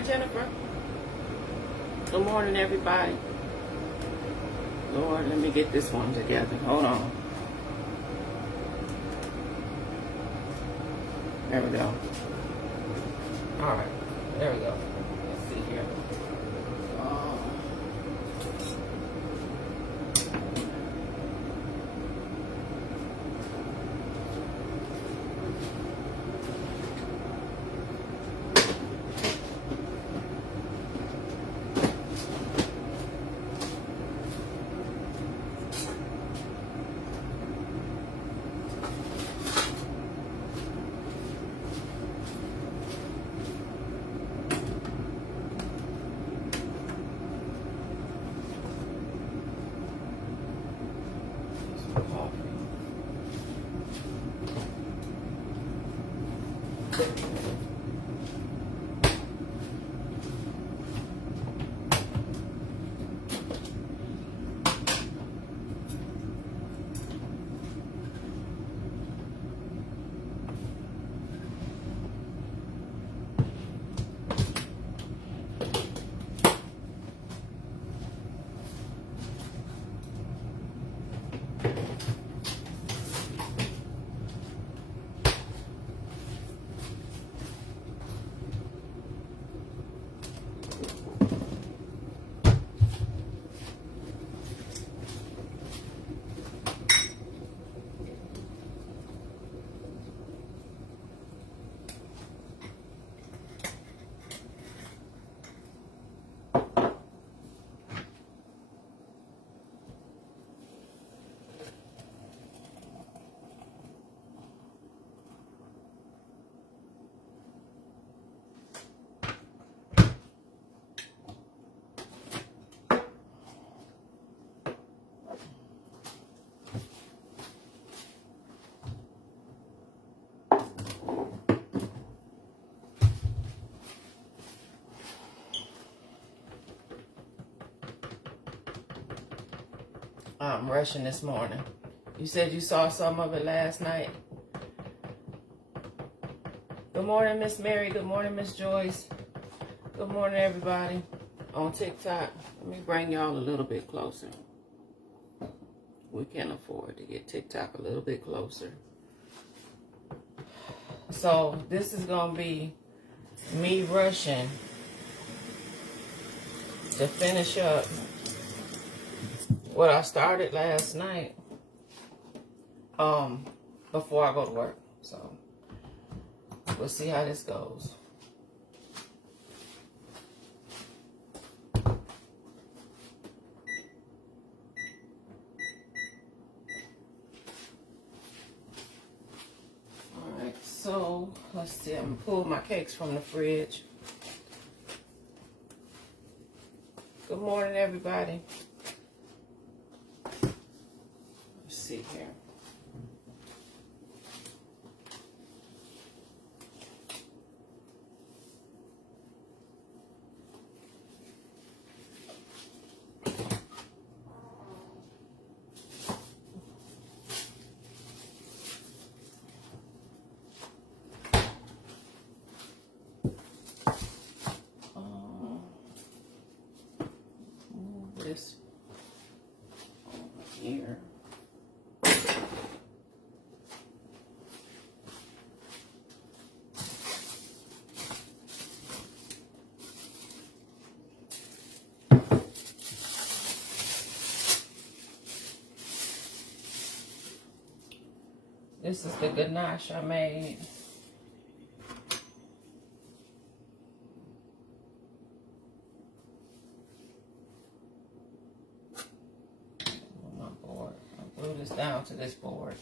morning, Jennifer. Good morning, everybody. Lord, let me get this one together. Hold on. There we go. All right. There we go. Let's see here. I'm rushing this morning. You said you saw some of it last night. Good morning, Miss Mary. Good morning, Miss Joyce. Good morning, everybody on TikTok. Let me bring y'all a little bit closer. We can afford to get TikTok a little bit closer. So this is going to be me rushing to finish up what I started last night before I go to work. So we'll see how this goes. Alright, so let's see, I'm gonna pull my cakes from the fridge. Good morning, everybody. See here. Move this over here. This is the ganache I made. On my board. I glue this down to this board.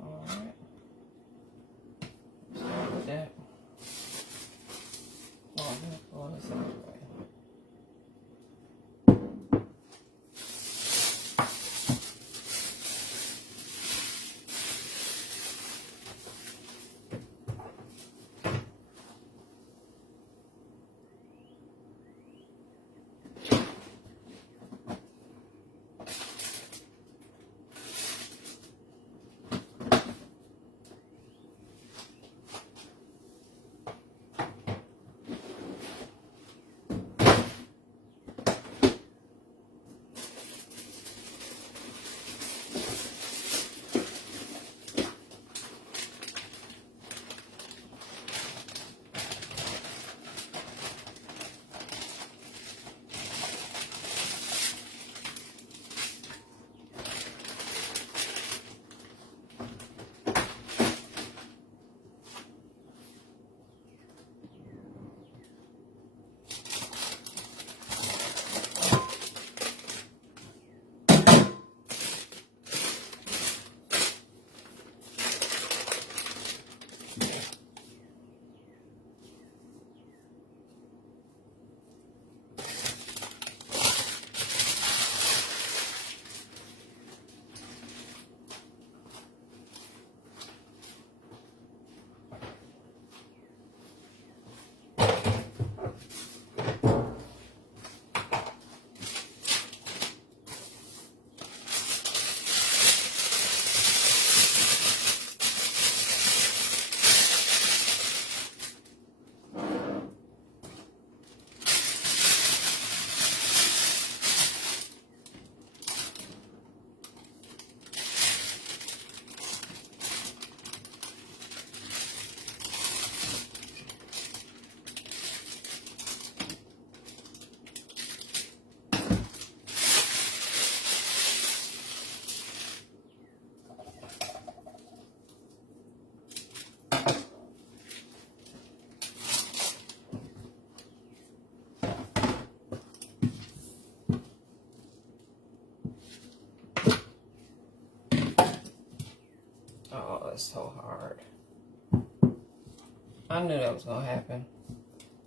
All right. Start with that. it's so hard. I knew that was gonna happen.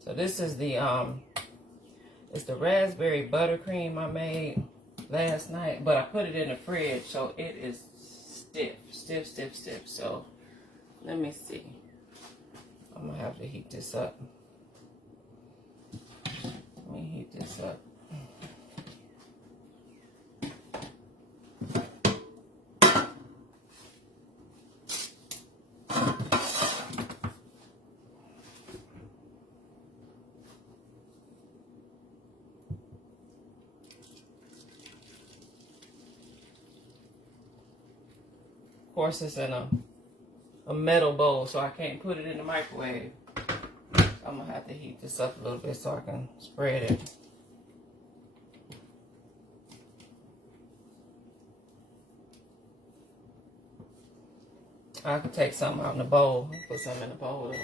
So this is the it's the raspberry buttercream I made last night, but I put it in the fridge, so it is stiff. So let me see. I'm gonna have to heat this up. Let me heat this up. Of course, it's in a metal bowl, so I can't put it in the microwave. I'm gonna have to heat this up a little bit so I can spread it. I could take some out in the bowl, put some in the bowl though.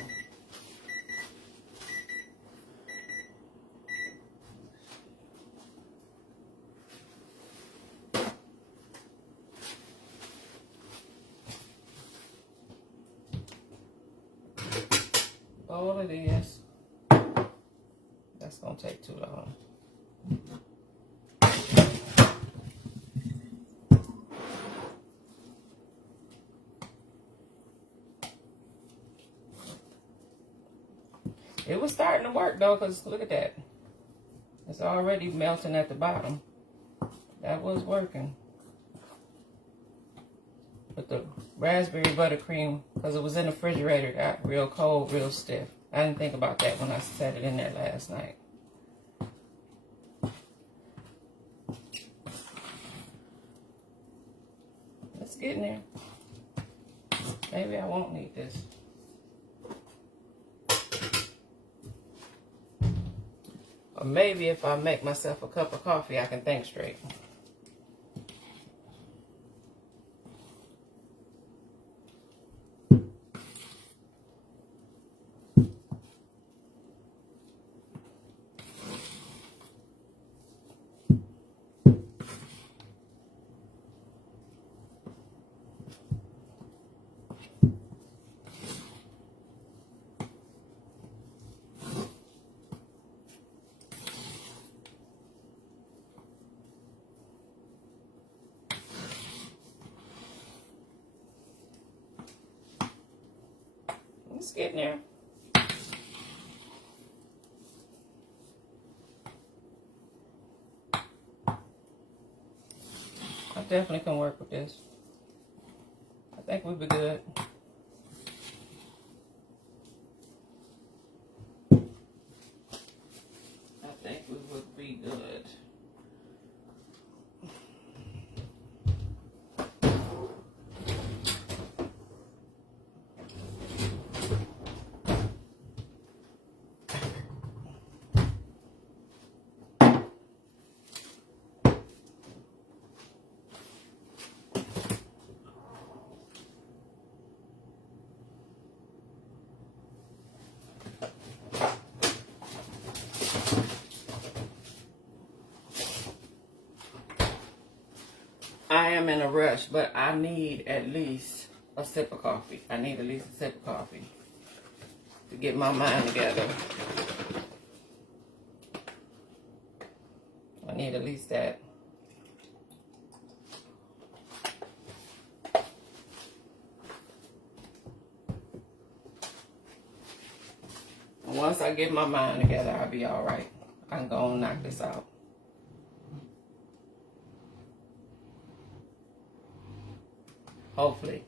Bowl it is. That's gonna take too long. It was starting to work though, because look at that. It's already melting at the bottom. That was working. But the raspberry buttercream, because it was in the refrigerator, got real cold, real stiff. I didn't think about that when I set it in there last night. Let's get in there. Maybe I won't need this. Or maybe if I make myself a cup of coffee, I can think straight. It's getting there. I definitely can work with this. I think we'll be good. I think we would be good. I am in a rush, but I need at least a sip of coffee. I need at least a sip of coffee to get my mind together. I need at least that. And once I get my mind together, I'll be all right. I can go and knock this out. Hopefully.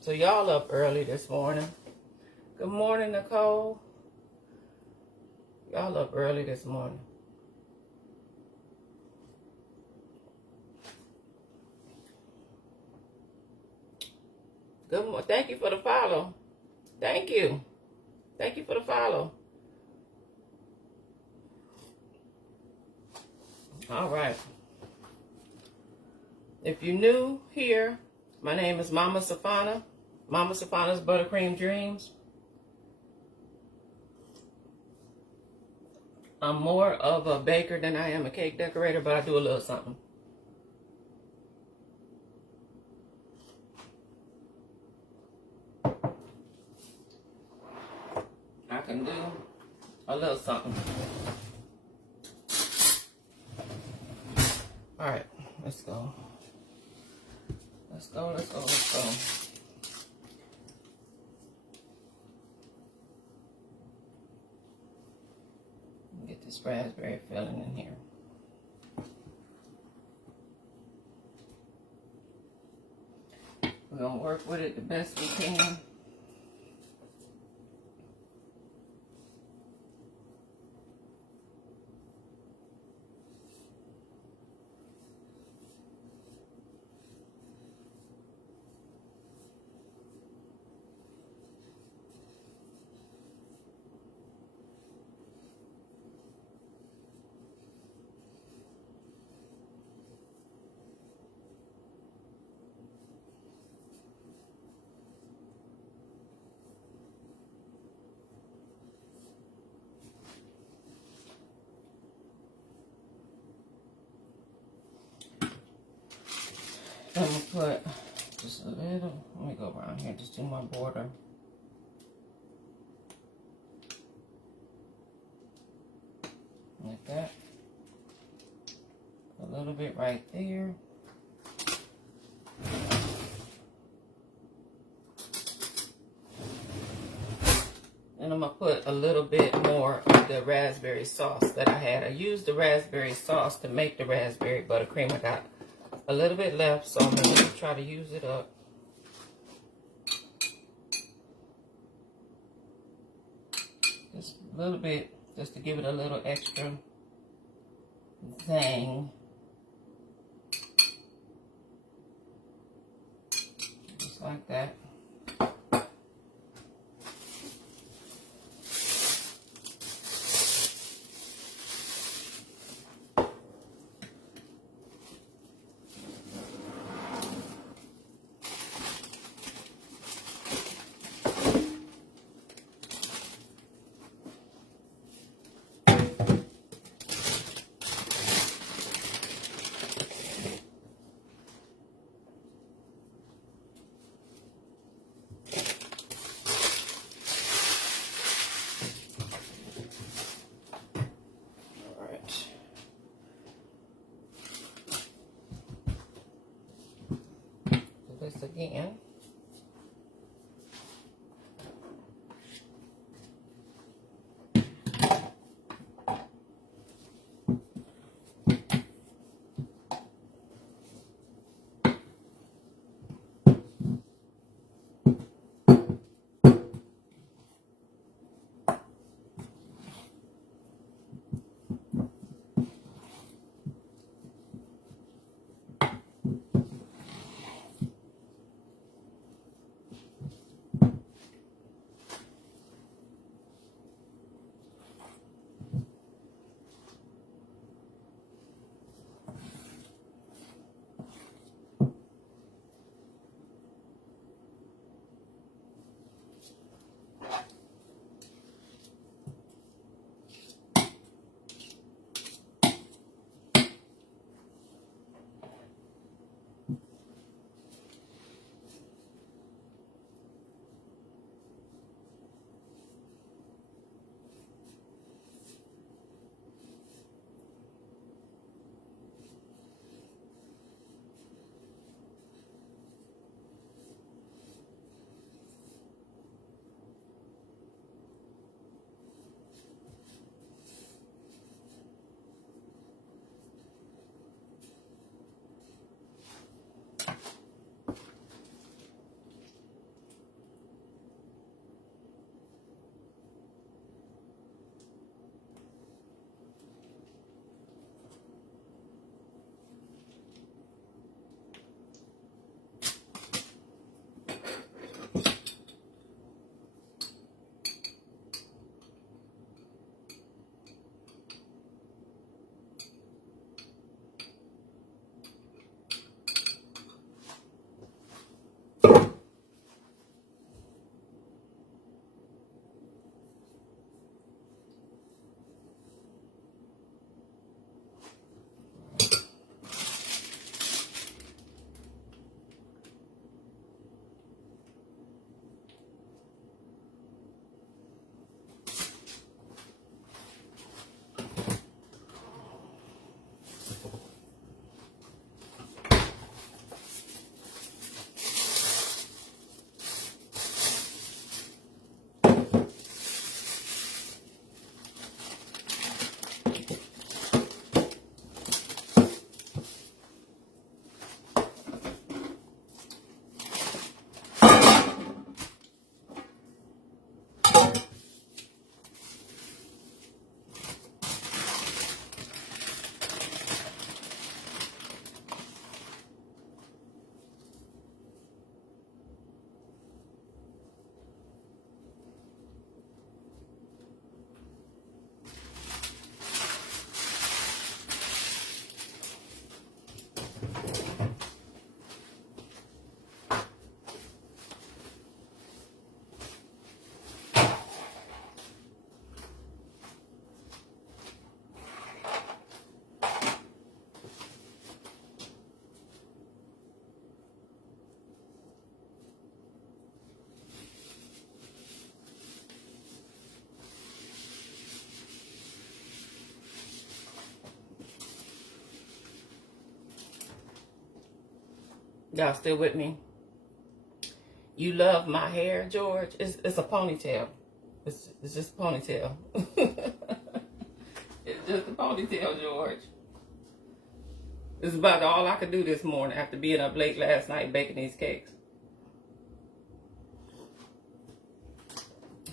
So y'all up early this morning. Good morning, Nicole. Y'all up early this morning. Good morning. Thank you for the follow. Thank you. Thank you for the follow. All right. If you're new here, my name is Mama Safana. Mama Safana's Buttercream Dreams. I'm more of a baker than I am a cake decorator, but I do a little something. I can do a little something. All right, let's go. Let's go, let's go, let's go. Get this raspberry filling in here. We're gonna work with it the best we can. I'm gonna put just a little, let me go around here, just do my border. Like that. A little bit right there. And I'm gonna put a little bit more of the raspberry sauce that I had. I used the raspberry sauce to make the raspberry buttercream. I got a little bit left, so I'm gonna try to use it up. Just a little bit, just to give it a little extra zing. Just like that. Again. Y'all still with me? You love my hair, George? It's a ponytail. It's just a ponytail. It's just a ponytail, George. It's about all I could do this morning after being up late last night baking these cakes.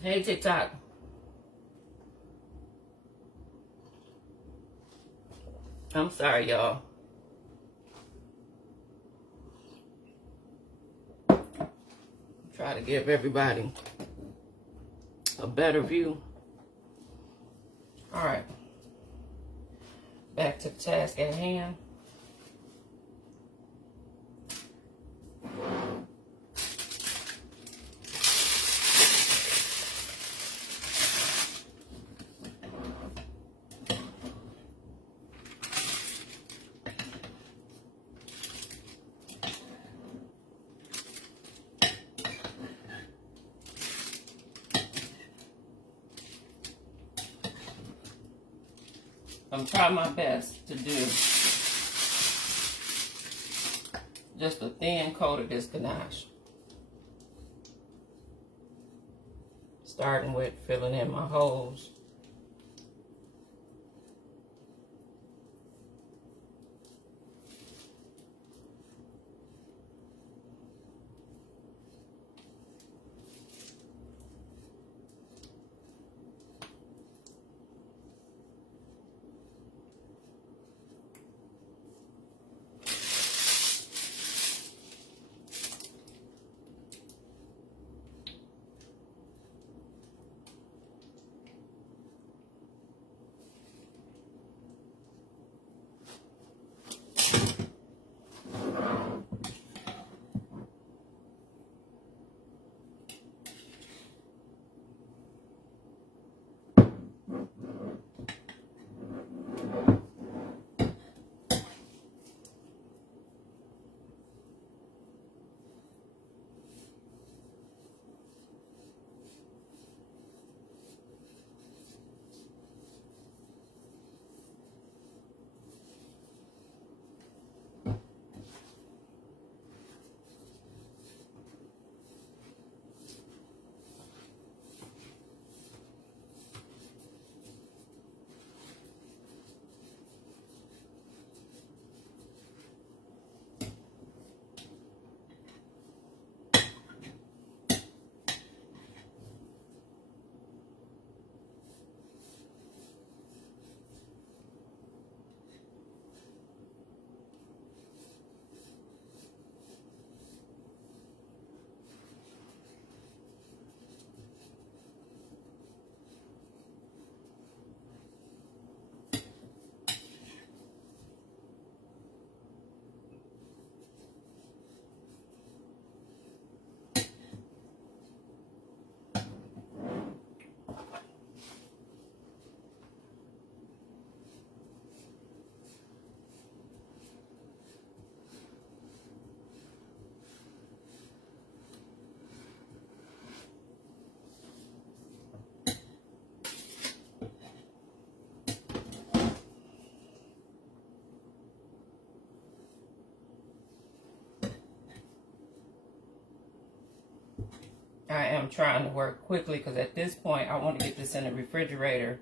Hey, TikTok. I'm sorry, y'all. Try to give everybody a better view. All right. Back to the task at hand. I'm trying my best to do just a thin coat of this ganache. Starting with filling in my holes. I am trying to work quickly because at this point I want to get this in the refrigerator.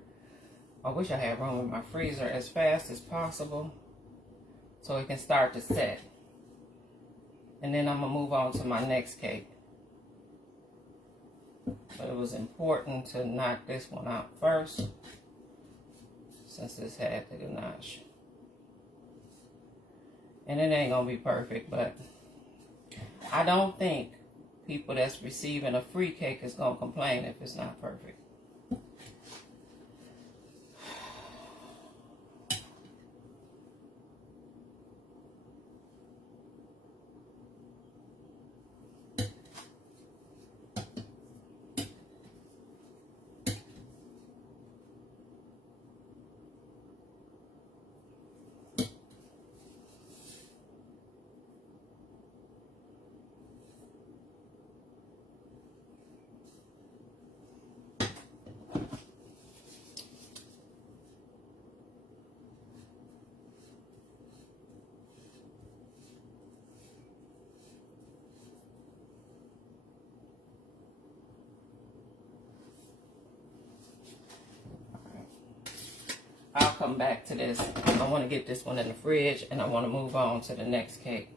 I wish I had room in my freezer as fast as possible so it can start to set. And then I'm going to move on to my next cake. But it was important to knock this one out first since this had the ganache. And it ain't going to be perfect, but I don't think people that's receiving a free cake is going to complain if it's not perfect. come back to this. I want to get this one in the fridge, and I want to move on to the next cake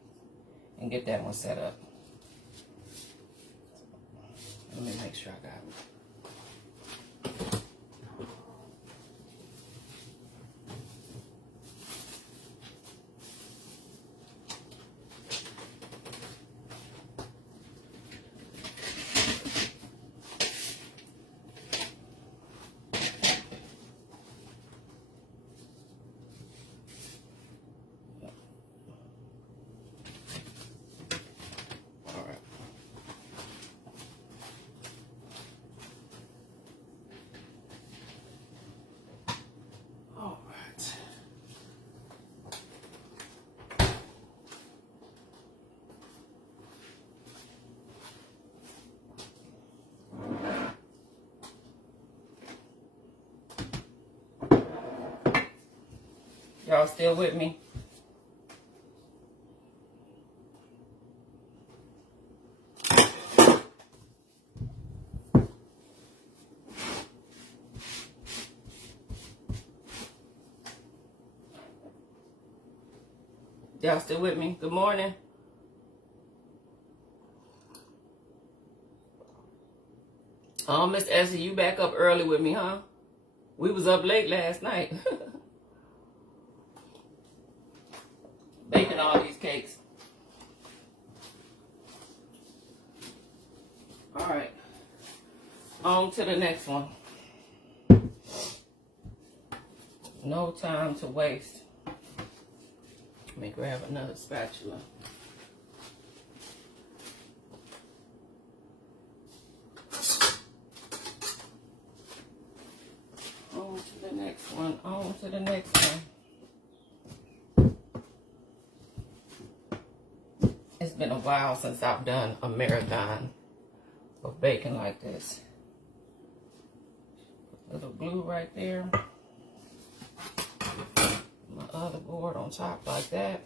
and get that one set up. Let me make sure I got it. Y'all still with me? Y'all still with me? Good morning. Oh, Miss Essie, you back up early with me, huh? We was up late last night. Baking all these cakes. All right. On to the next one. No time to waste. Let me grab another spatula. On to the next one. On to the next one. It's been a while since I've done a marathon of baking like this. Little glue right there. My other board on top like that.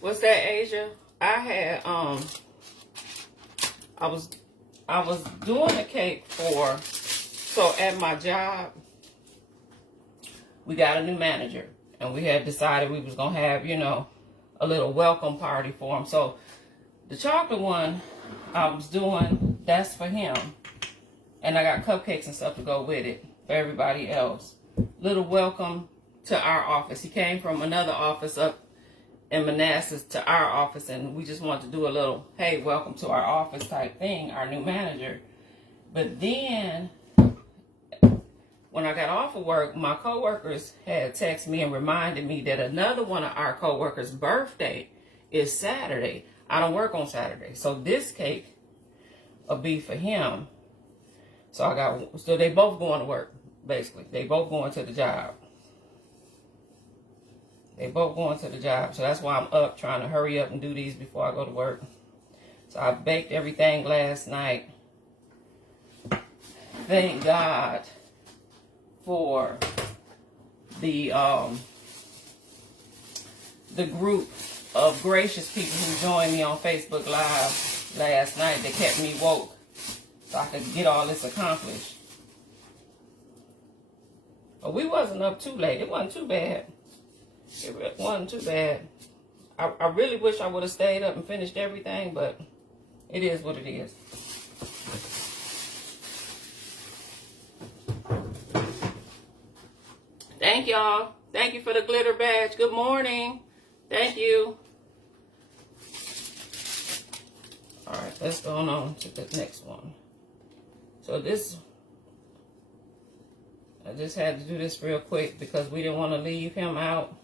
What's that, Asia? I was doing a cake so at my job, we got a new manager, and we had decided we was gonna have, you know, a little welcome party for him. So the chocolate one I was doing, that's for him, and I got cupcakes and stuff to go with it for everybody else. Little welcome to our office. He came from another office up in Manassas to our office, and we just wanted to do a little, hey, welcome to our office type thing, our new manager. But then when I got off of work, my coworkers had texted me and reminded me that another one of our coworkers' birthday is Saturday. I don't work on Saturday, so this cake will be for him. So they both going to work, basically. They both going to the job. They both going to the job. So that's why I'm up trying to hurry up and do these before I go to work. So I baked everything last night. Thank God for the the group of gracious people who joined me on Facebook Live last night that kept me woke so I could get all this accomplished. But we wasn't up too late. It wasn't too bad. It wasn't too bad. I really wish I would have stayed up and finished everything, but it is what it is. Thank y'all. Thank you for the glitter badge. Good morning. Thank you. All right, let's go on to the next one. So this, I just had to do this real quick because we didn't want to leave him out.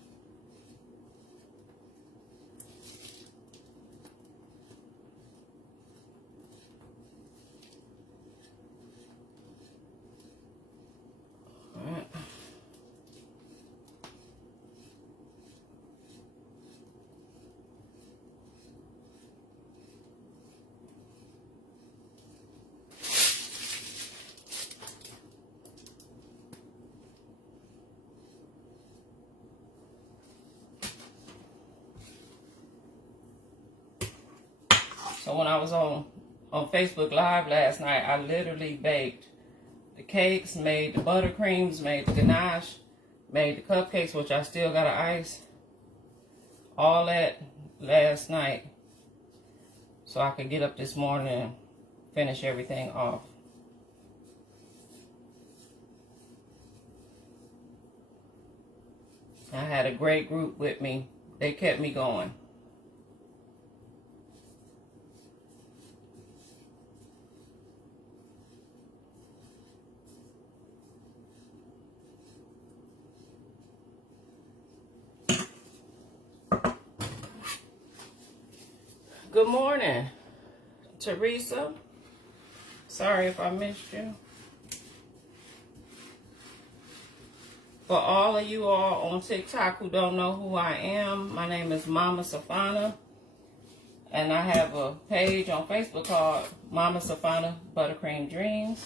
All right. So when I was on Facebook Live last night, I literally baked the cakes, made the buttercreams, made the ganache, made the cupcakes, which I still got to ice. All that last night so I could get up this morning and finish everything off. I had a great group with me. They kept me going. Good morning, Teresa. Sorry if I missed you. For all of you all on TikTok who don't know who I am, my name is Mama Safana. And I have a page on Facebook called Mama Safana Buttercream Dreams.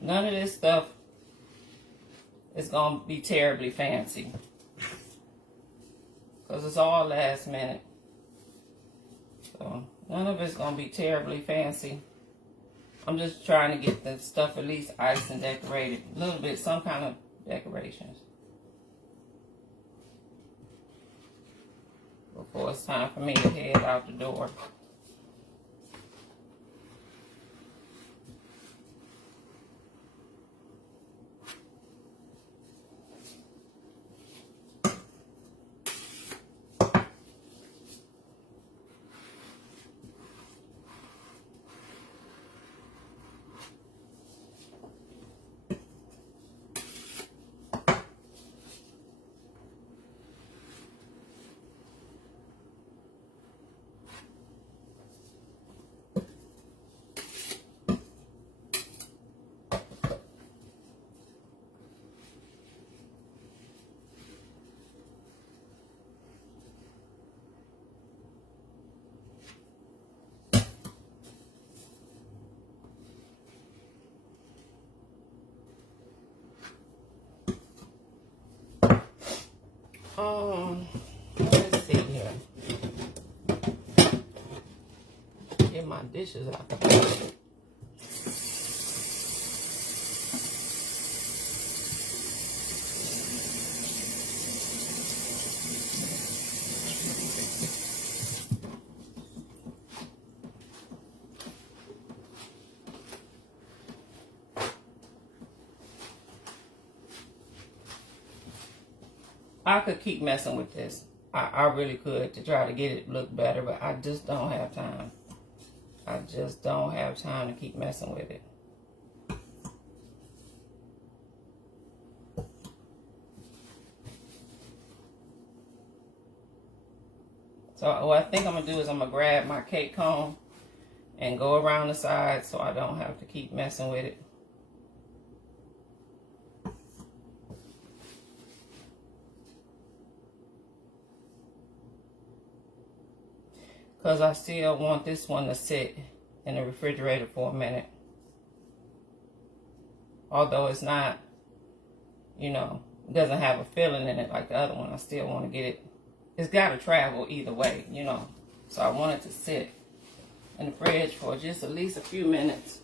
None of this stuff is going to be terribly fancy. Because it's all last minute. So, none of it's going to be terribly fancy. I'm just trying to get the stuff at least iced and decorated. A little bit, some kind of decorations. Before it's time for me to head out the door. Let's see here. Get my dishes out. I could keep messing with this. I really could to try to get it look better, but I just don't have time. I just don't have time to keep messing with it. So what I think I'm going to do is I'm going to grab my cake cone and go around the side so I don't have to keep messing with it. because I still want this one to sit in the refrigerator for a minute. Although it's not, you know, it doesn't have a filling in it like the other one, I still want to get it. It's got to travel either way, you know. So I want it to sit in the fridge for just at least a few minutes.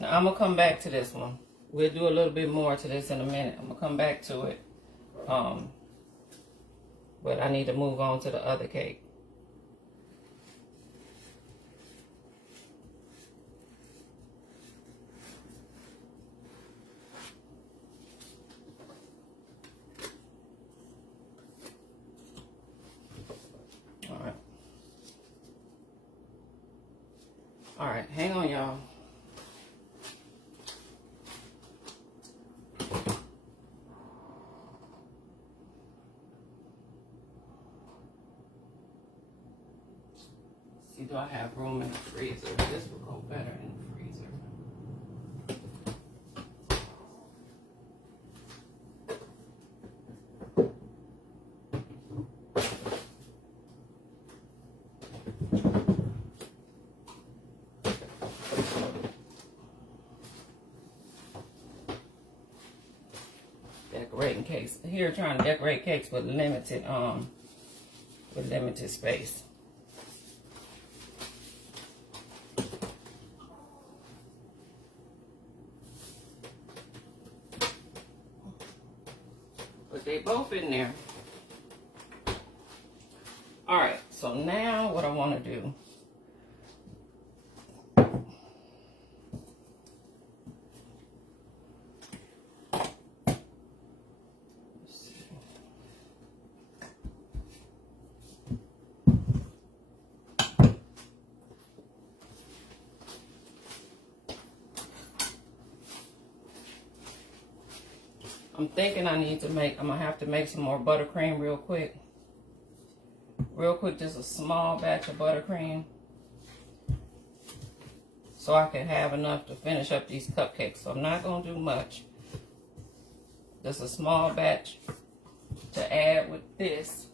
Now, I'm going to come back to this one. We'll do a little bit more to this in a minute. I'm going to come back to it. But I need to move on to the other cake. All right, hang on, y'all. See, do I have room in the freezer? This will go better in the freezer. Decorating cakes. Here trying to decorate cakes with limited space. But they both in there. Alright, so now what I want to do. I'm thinking I'm gonna have to make some more buttercream real quick. Real quick, just a small batch of buttercream. So I can have enough to finish up these cupcakes. So I'm not gonna do much. Just a small batch to add with this.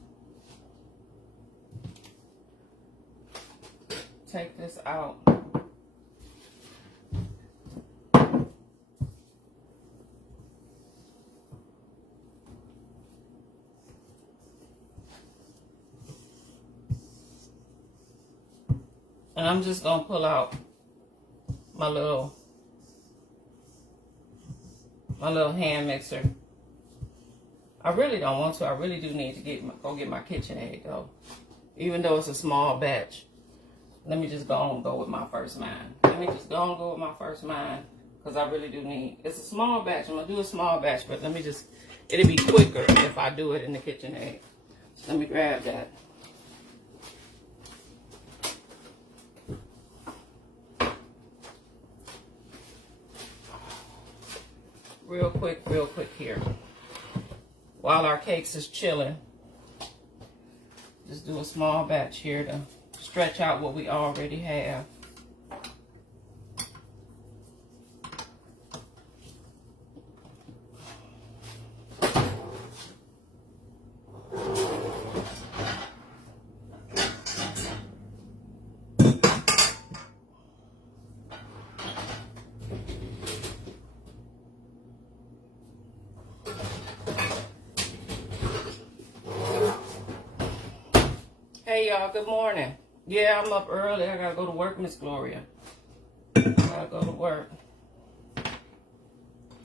Take this out. And I'm just going to pull out my little hand mixer. I really don't want to. I really do need to go get my KitchenAid though. Even though it's a small batch. Let me just go with my first mine. Because I really do need. It's a small batch. I'm going to do a small batch. But it'll be quicker if I do it in the KitchenAid. So let me grab that. Real quick here. While our cakes is chilling, just do a small batch here to stretch out what we already have. Hey y'all, good morning. Yeah, I'm up early. I gotta go to work, Miss Gloria. I gotta go to work.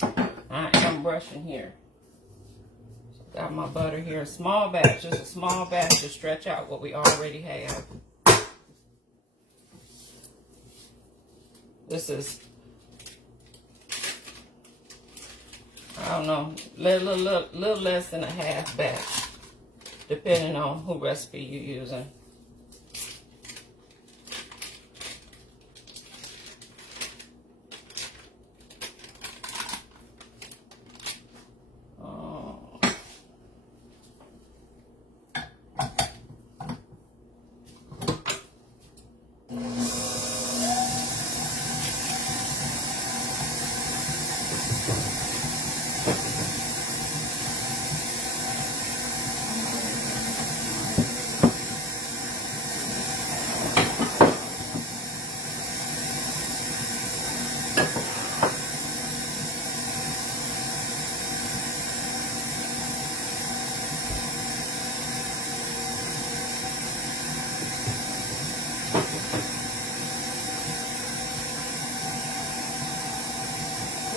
I am brushing here. So got my butter here. Small batch, just a small batch to stretch out what we already have. This is, I don't know, little less than a half batch, depending on who recipe you're using.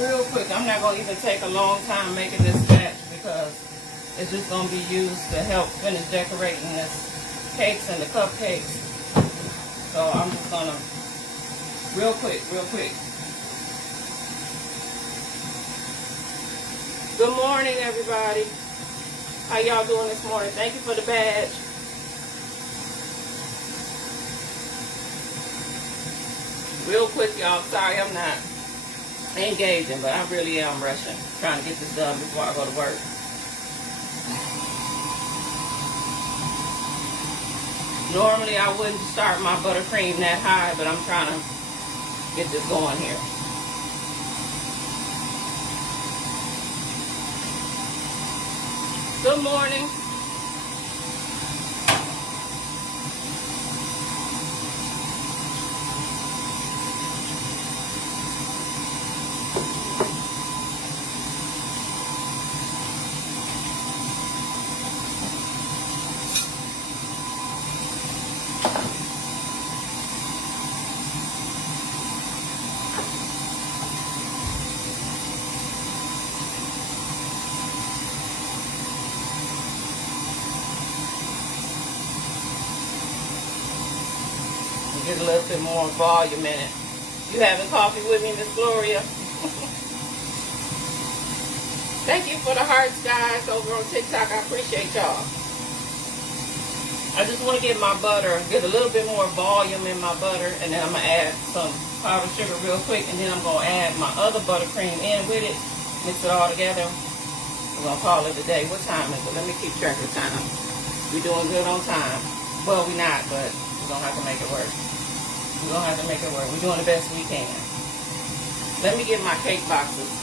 Real quick, I'm not going to even take a long time making this batch because it's just going to be used to help finish decorating this cakes and the cupcakes. So I'm just going to, real quick. Good morning, everybody. How y'all doing this morning? Thank you for the badge. Real quick, y'all. Sorry, I'm not engaging, but I really am rushing, trying to get this done before I go to work. Normally I wouldn't start my buttercream that high, but I'm trying to get this going here. Good morning. Get a little bit more volume in it. You having coffee with me, Miss Gloria? Thank you for the hearts, guys, over on TikTok. I appreciate y'all. I just want to get my butter, get a little bit more volume in my butter, and then I'm going to add some powdered sugar real quick, and then I'm going to add my other buttercream in with it, mix it all together. We're going to call it a day. What time is it? Let me keep track of time. We're doing good on time. Well, we're not, but we're going to have to make it work. We're going to have to make it work. We're doing the best we can. Let me get my cake boxes.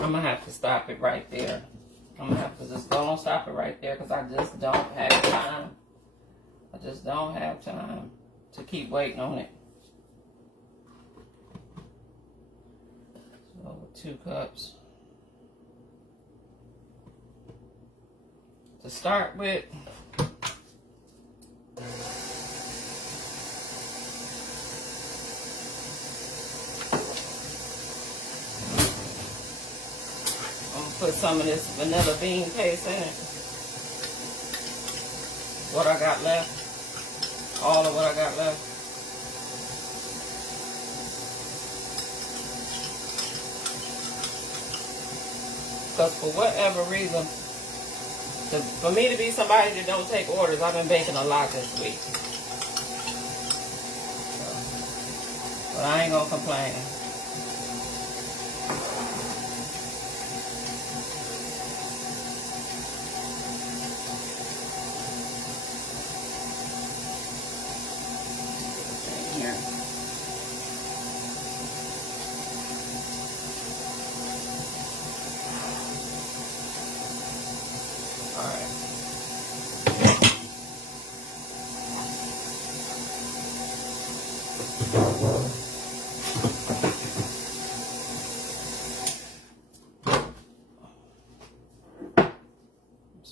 I'm going to have to stop it right there. I'm going to have to just go and stop it right there because I just don't have time. I just don't have time to keep waiting on it. So 2 cups to start with. Put some of this vanilla bean paste in it. What I got left. All of what I got left. Because for whatever reason, for me to be somebody that don't take orders, I've been baking a lot this week. But I ain't gonna complain.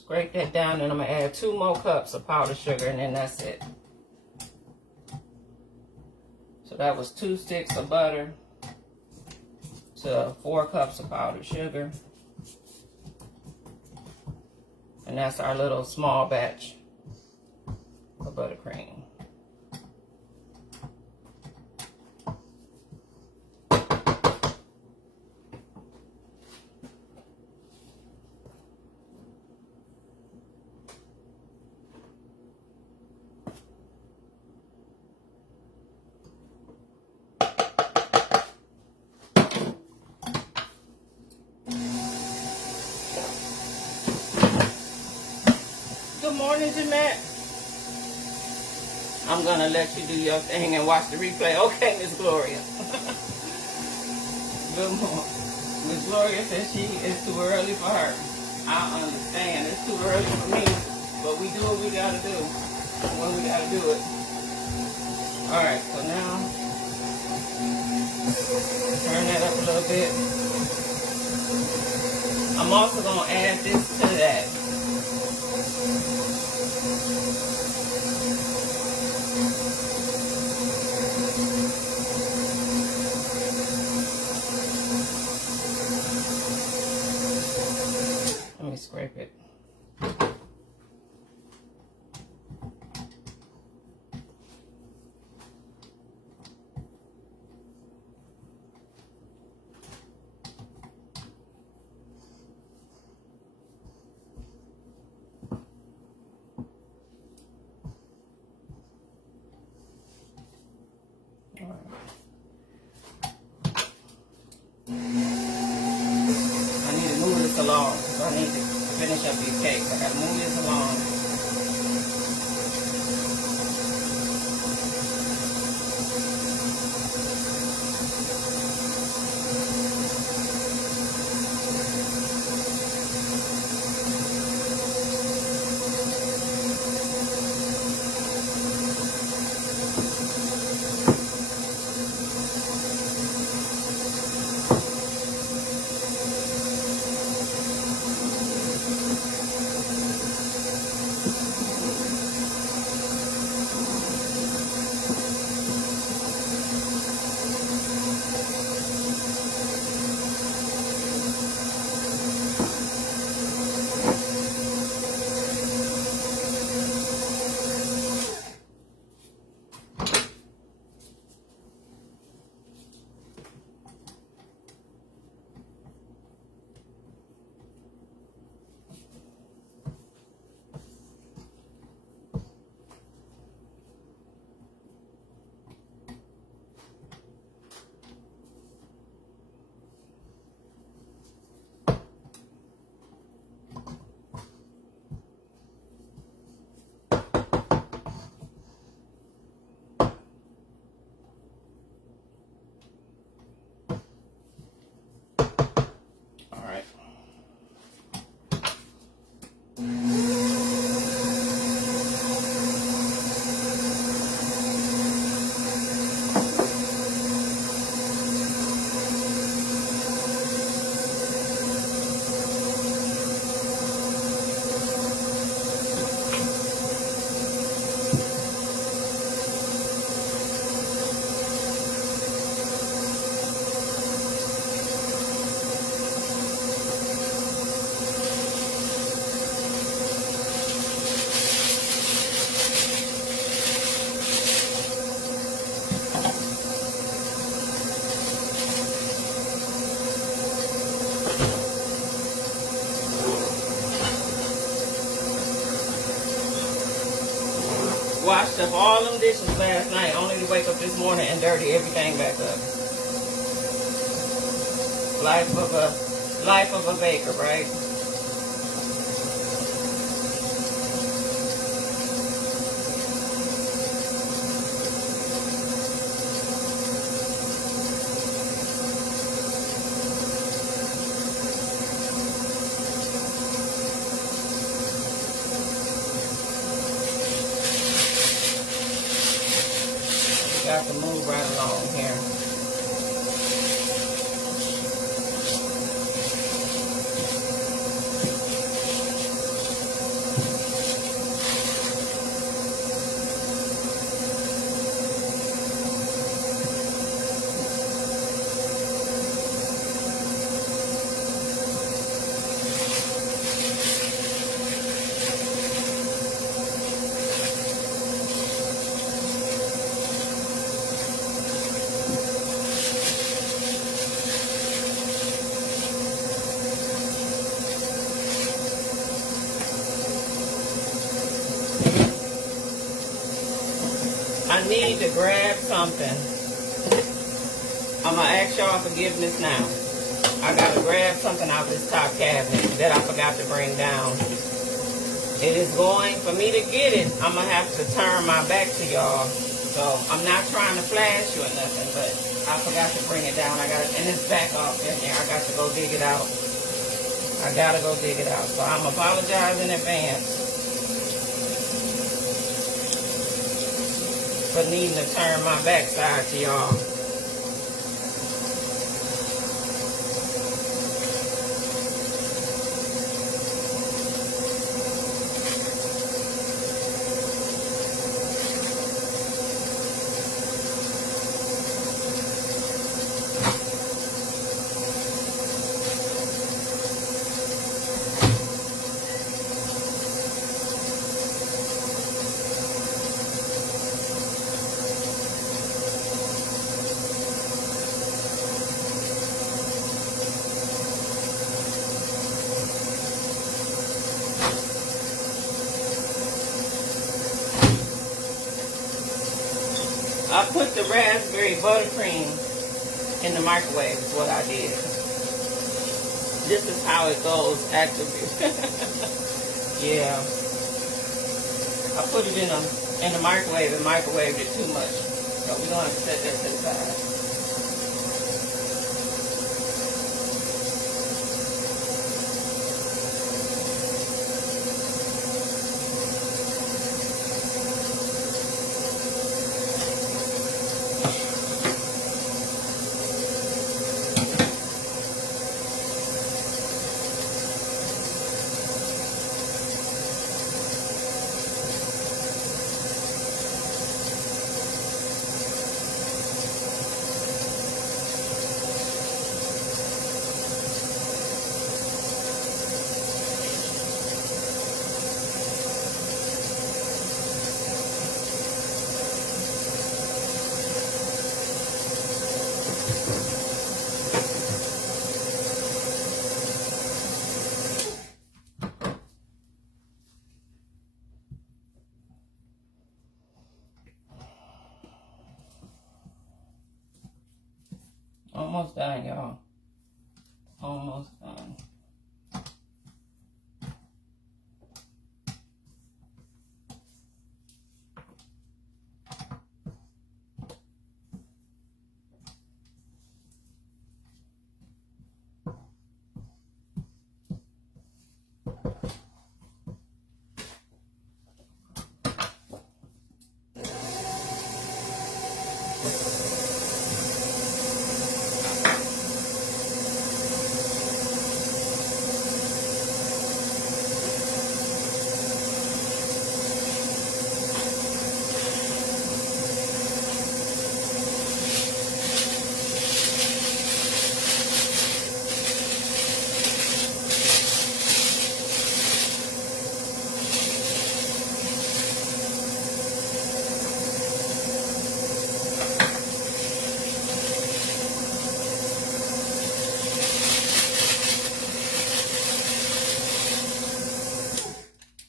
Scrape that down, and I'm going to add 2 more cups of powdered sugar, and then that's it. So that was 2 sticks of butter to 4 cups of powdered sugar. And that's our little small batch of buttercream. Good morning, Jeanette. I'm going to let you do your thing and watch the replay. Okay, Miss Gloria. Good morning. Miss Gloria says it's too early for her. I understand. It's too early for me. But we do what we got to do when we got to do it. Alright, so now, turn that up a little bit. I'm also going to add this to that. Let me scrape it. Along, so I need to finish up these cakes. I gotta move this along. Washed up all them dishes last night, only to wake up this morning and dirty everything back up. Life of a baker, right? Got to move right along here. need to grab something. I'm going to ask y'all forgiveness now. I got to grab something out of this top cabinet that I forgot to bring down. It is going, for me to get it, I'm going to have to turn my back to y'all. So I'm not trying to flash you or nothing, but I forgot to bring it down. I got it, and it's back off in there. I got to go dig it out. I got to go dig it out. So I'm apologize in advance for needing to turn my backside to y'all. I put the raspberry buttercream in the microwave is what I did. This is how it goes actively. Yeah. I put it in the microwave and microwaved it too much. So we're going to have to set that to the side. Almost done, y'all. Almost done.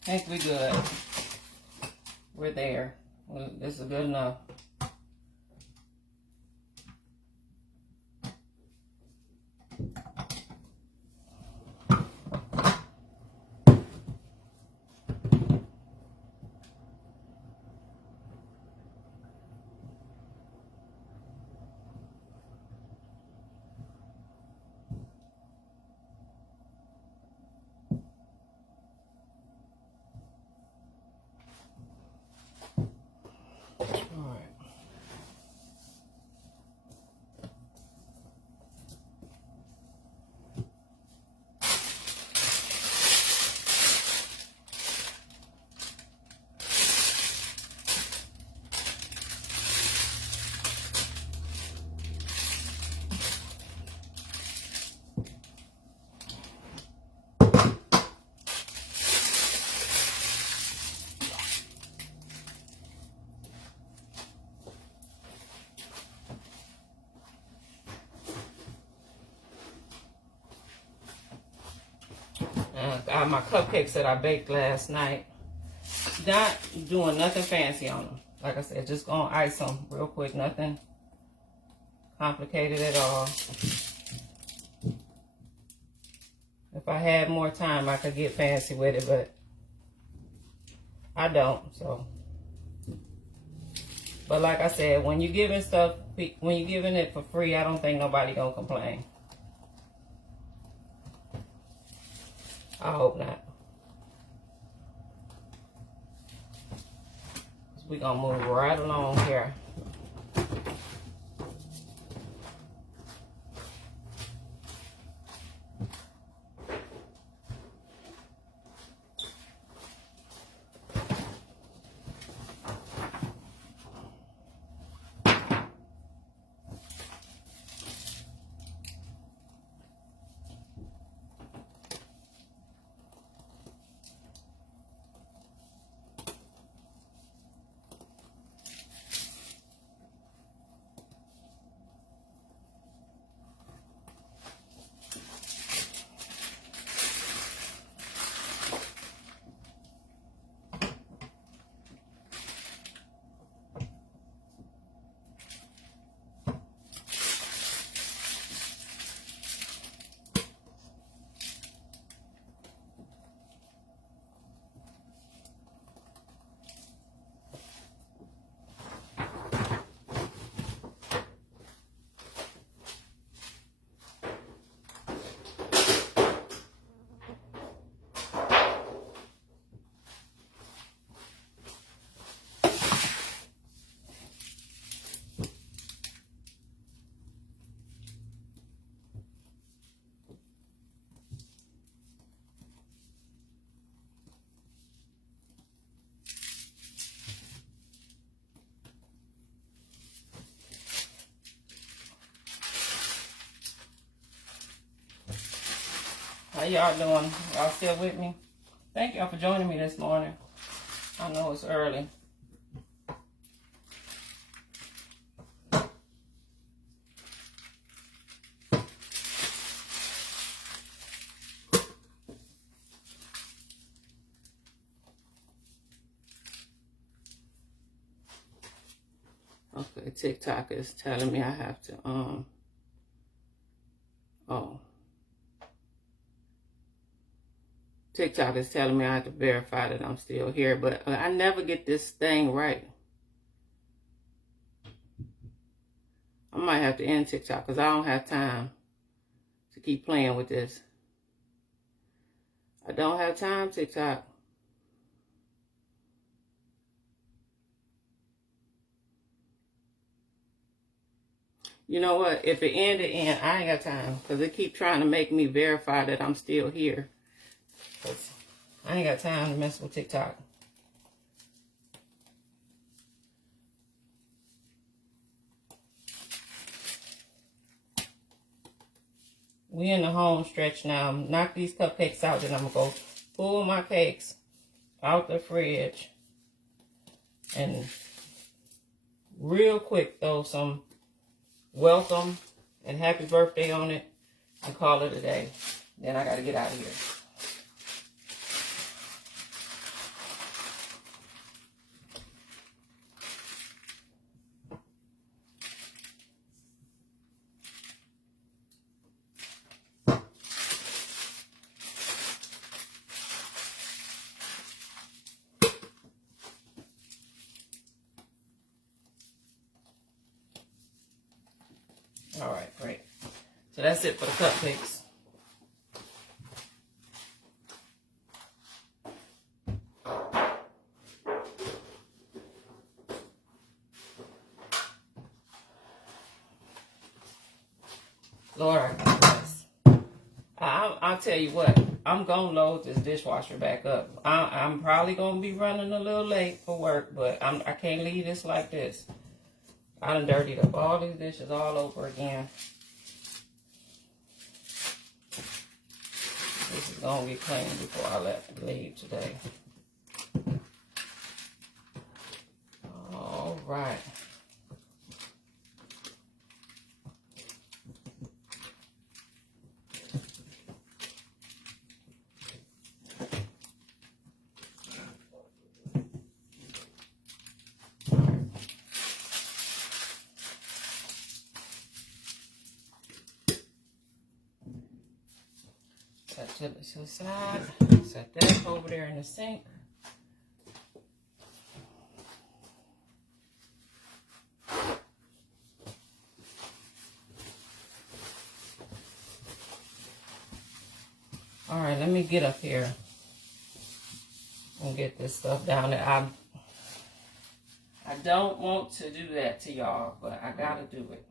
I think we're good. We're there. This is good enough. My cupcakes that I baked last night. Not doing nothing fancy on them. Like I said, just gonna ice them real quick. Nothing complicated at all. If I had more time, I could get fancy with it, but I don't, so. But like I said, when you're giving stuff, when you're giving it for free, I don't think nobody gonna complain. I hope not. We're gonna move right along here. How y'all doing? Y'all still with me? Thank y'all for joining me this morning. I know it's early. Okay, TikTok is telling me I have to, TikTok is telling me I have to verify that I'm still here, but I never get this thing right. I might have to end TikTok because I don't have time to keep playing with this. I don't have time, TikTok. You know what? If it end, it end. I ain't got time because they keep trying to make me verify that I'm still here. I ain't got time to mess with TikTok. We in the home stretch now. Knock these cupcakes out, then I'm going to go pull my cakes out the fridge. And real quick, throw some welcome and happy birthday on it and call it a day. Then I got to get out of here. All right, great. So that's it for the cupcakes. Lord, I got this. I'll tell you what. I'm going to load this dishwasher back up. I'm probably going to be running a little late for work, but I can't leave this like this. I done dirtied up all these dishes all over again. This is going to get clean before I leave today. All right. Set to the side. Set that over there in the sink. All right, let me get up here and get this stuff down there. I don't want to do that to y'all, but I gotta do it.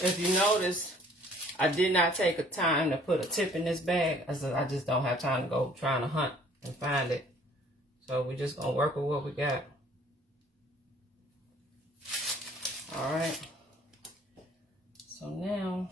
If you notice, I did not take a time to put a tip in this bag. I just don't have time to go trying to hunt and find it. So we're just going to work with what we got. All right. So now,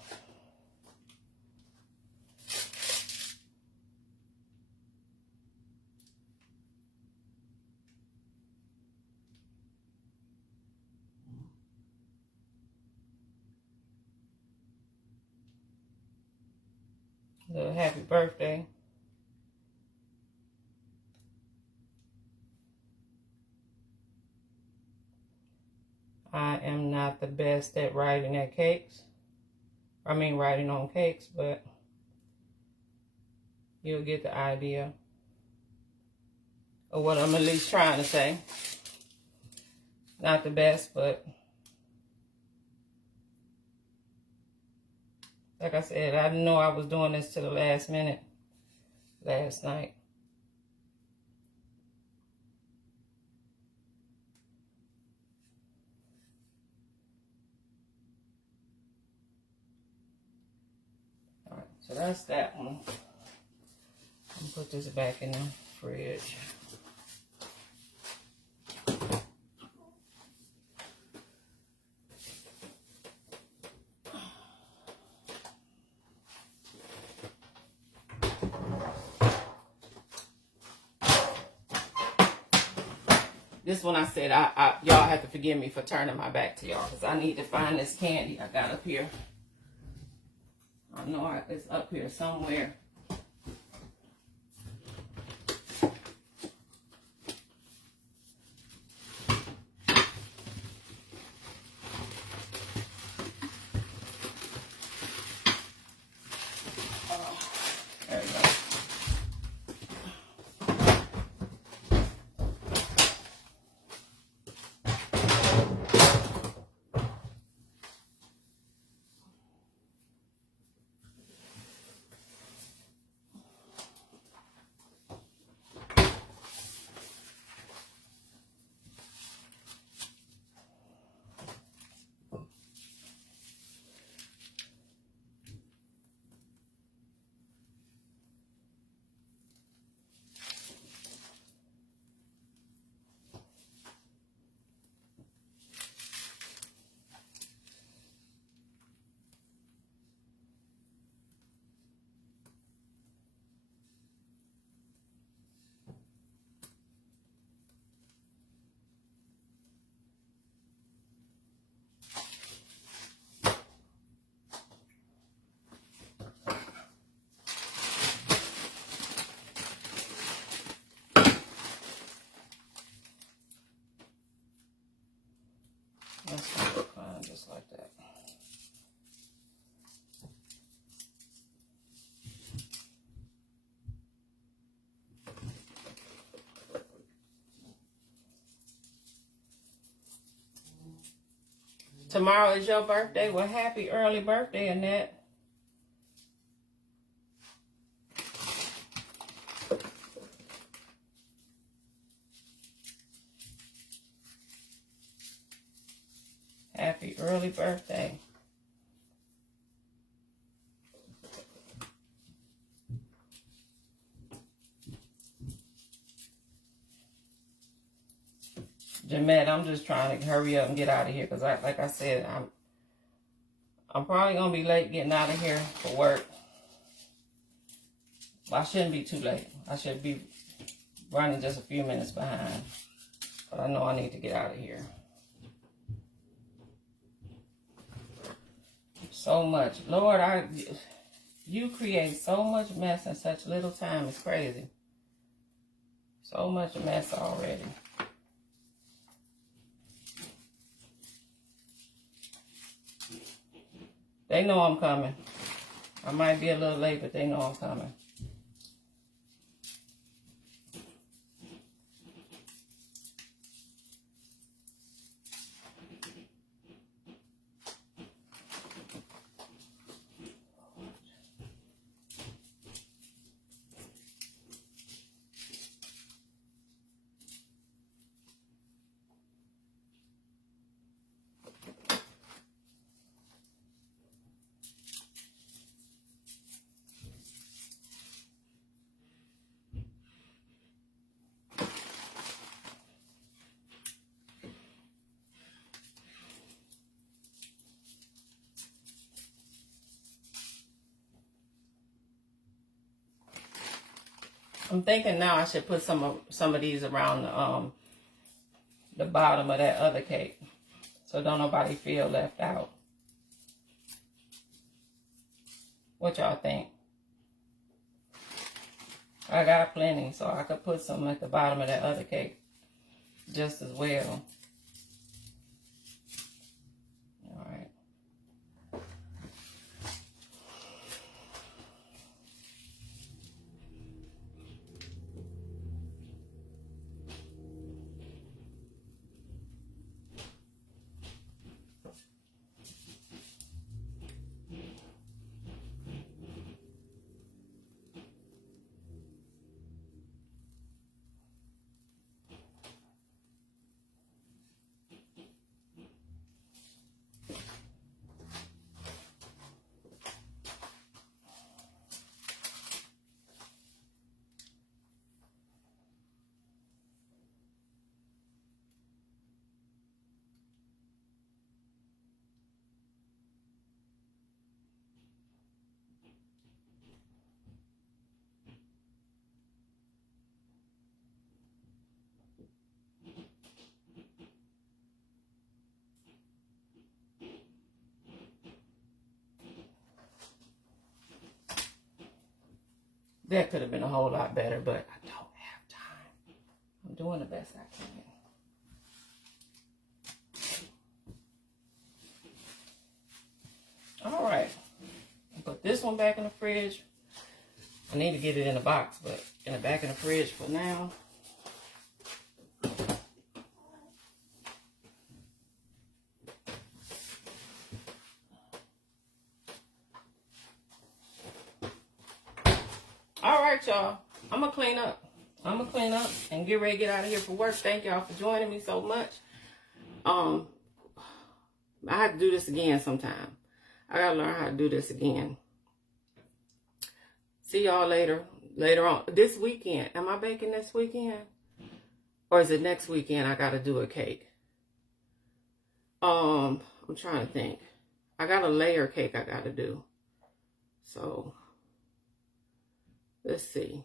little happy birthday. I am not the best at writing on cakes, but you'll get the idea of what I'm at least trying to say. Not the best, but like I said, I didn't know I was doing this to the last minute last night. All right, so that's that one. I'm put this back in the fridge. This one I said, y'all have to forgive me for turning my back to y'all because I need to find this candy I got up here. I know it's up here somewhere. There we go. down just like that. Tomorrow is your birthday. Well, happy early birthday, Annette. Happy early birthday. Jeanette, I'm just trying to hurry up and get out of here because, like I said, I'm probably going to be late getting out of here for work. But I shouldn't be too late. I should be running just a few minutes behind. But I know I need to get out of here. So much. Lord, you create so much mess in such little time. It's crazy. So much mess already. They know I'm coming. I might be a little late, but they know I'm coming. I'm thinking now I should put some of these around the bottom of that other cake, so don't nobody feel left out. What y'all think? I got plenty, so I could put some at the bottom of that other cake just as well. All right. That could have been a whole lot better, but I don't have time. I'm doing the best I can. All right. Put this one back in the fridge. I need to get it in the box, but in the back in the fridge for now. All right, y'all. I'm going to clean up. I'm going to clean up and get ready to get out of here for work. Thank y'all for joining me so much. I have to do this again sometime. I got to learn how to do this again. See y'all later on. This weekend. Am I baking this weekend? Or is it next weekend I got to do a cake? I'm trying to think. I got a layer cake I got to do. So, let's see.